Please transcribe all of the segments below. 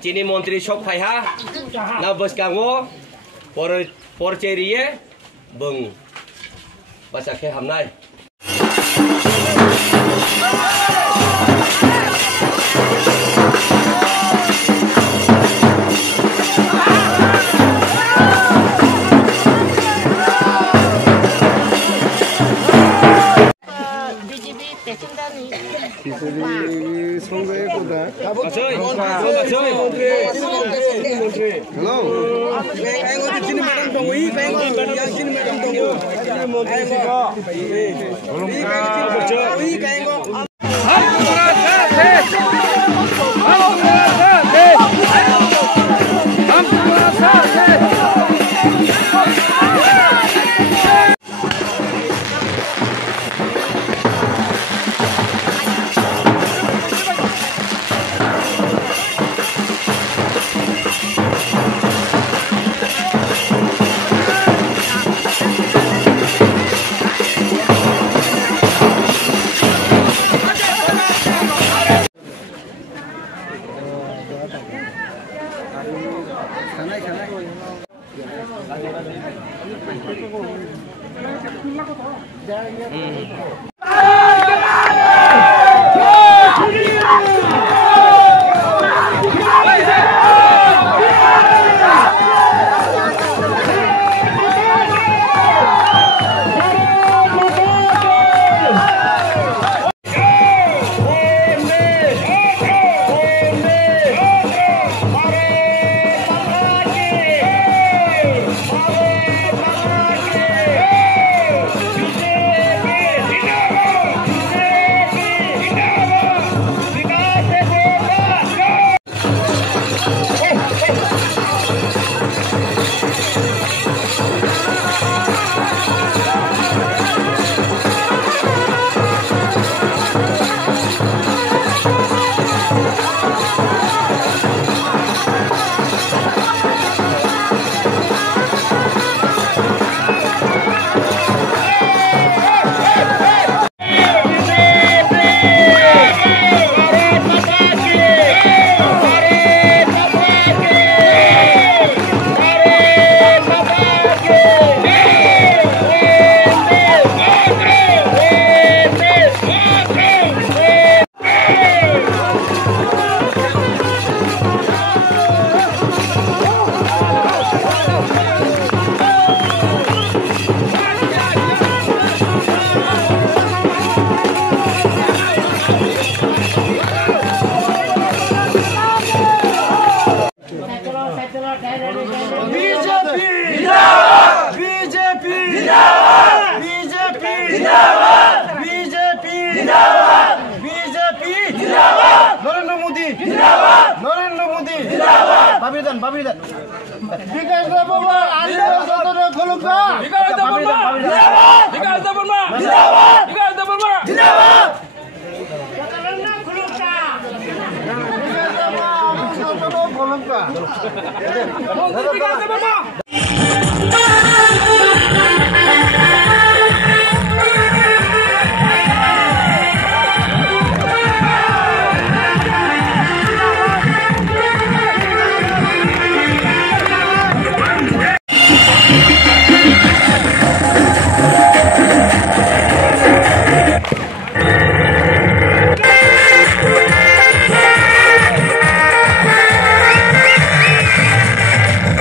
Cini Menteri Shop Faiha na bos kamu por cerie beng bahasa ke hamnai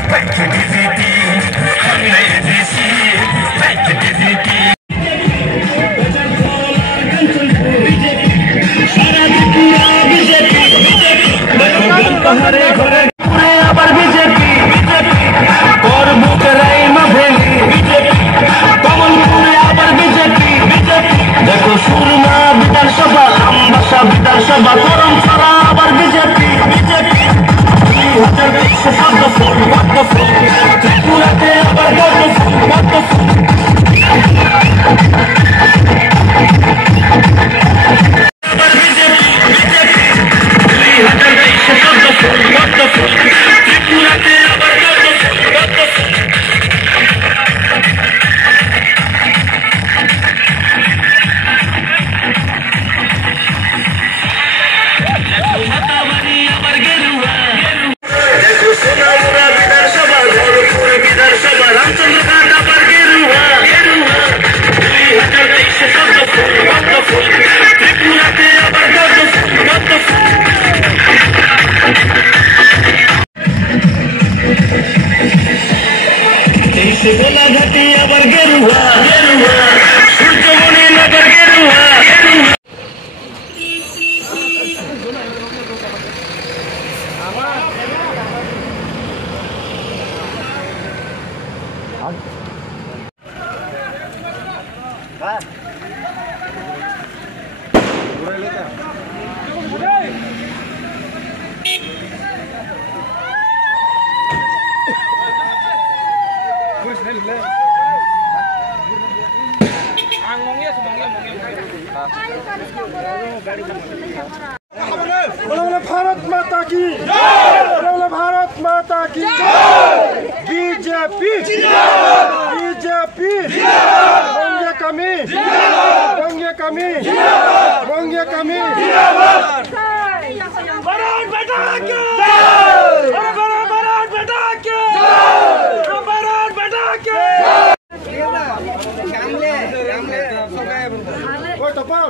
Back to the বিধানসভা গরম ছড়া আবার BJP BJP 2023 পদ্মফুল পদ্মফুল ত্রিপুরাতে আবার পদ্মফুল পদ্মফুল আবার বিজেপি বিজেপি 2023 পদ্মফুল পদ্মফুল ত্রিপুরাতে আবার পদ্মফুল পদ্মফুল গোলাঘাটি আবার গেরুয়া গেরুয়া সূর্যমণি নগর গেরুয়া গেরুয়া भारत माता की भारत माता की बीजेपी बीजेपी बंगे कमी बंगे कमी बंगे कमी भारत बेटा के भारत बेटा के भारत बेटा के कोई तपाल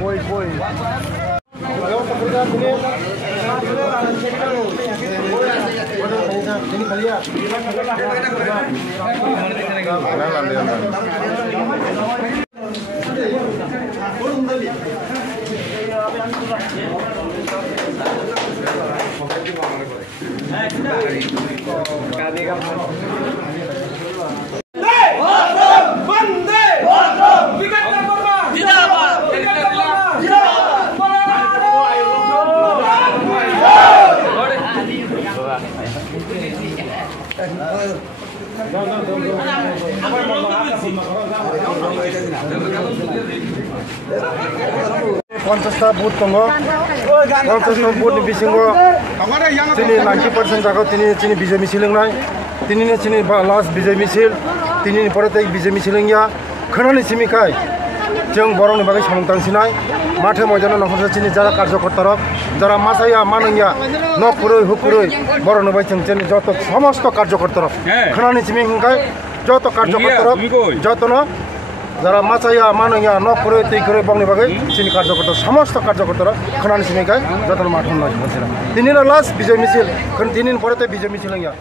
कोई कोई पञ्चाशटा बुथ दङ 50टा बुथनि बिसिङाव दिनै 90% जायगायाव दिनै बिजय मिছিল होनाय दिनैनो दिनै लास्ट बिजय मिছিল दिनैनि परे बिजय मिছিল गैया खोनानि सिमिखाय जों बर'नि बागै सांग्रांथिनाय माथो मैदानाव नखरसे दिनै जारा कार्यकर्तारक যারা মাসাইয়া মানঙ্গিয়া নকুরই হুকুরই বর'नि बागै जों যত সমস্ত कार्यकर्तारक खोनानि सिमिखाय যত कार्यकर्तारक যতनो যারা মাচাইয়া মানঙ্গিয়া নকুরই তৈকরই বংনি বাগै চিনি कार्यकर्ता সমস্ত कार्यकर्ताরা खोनानि सिमिखाय যতनो माथो नय दिनैनो लास्ट बिजय मिছিল दिनैनि परे बिजय मिছিল गैया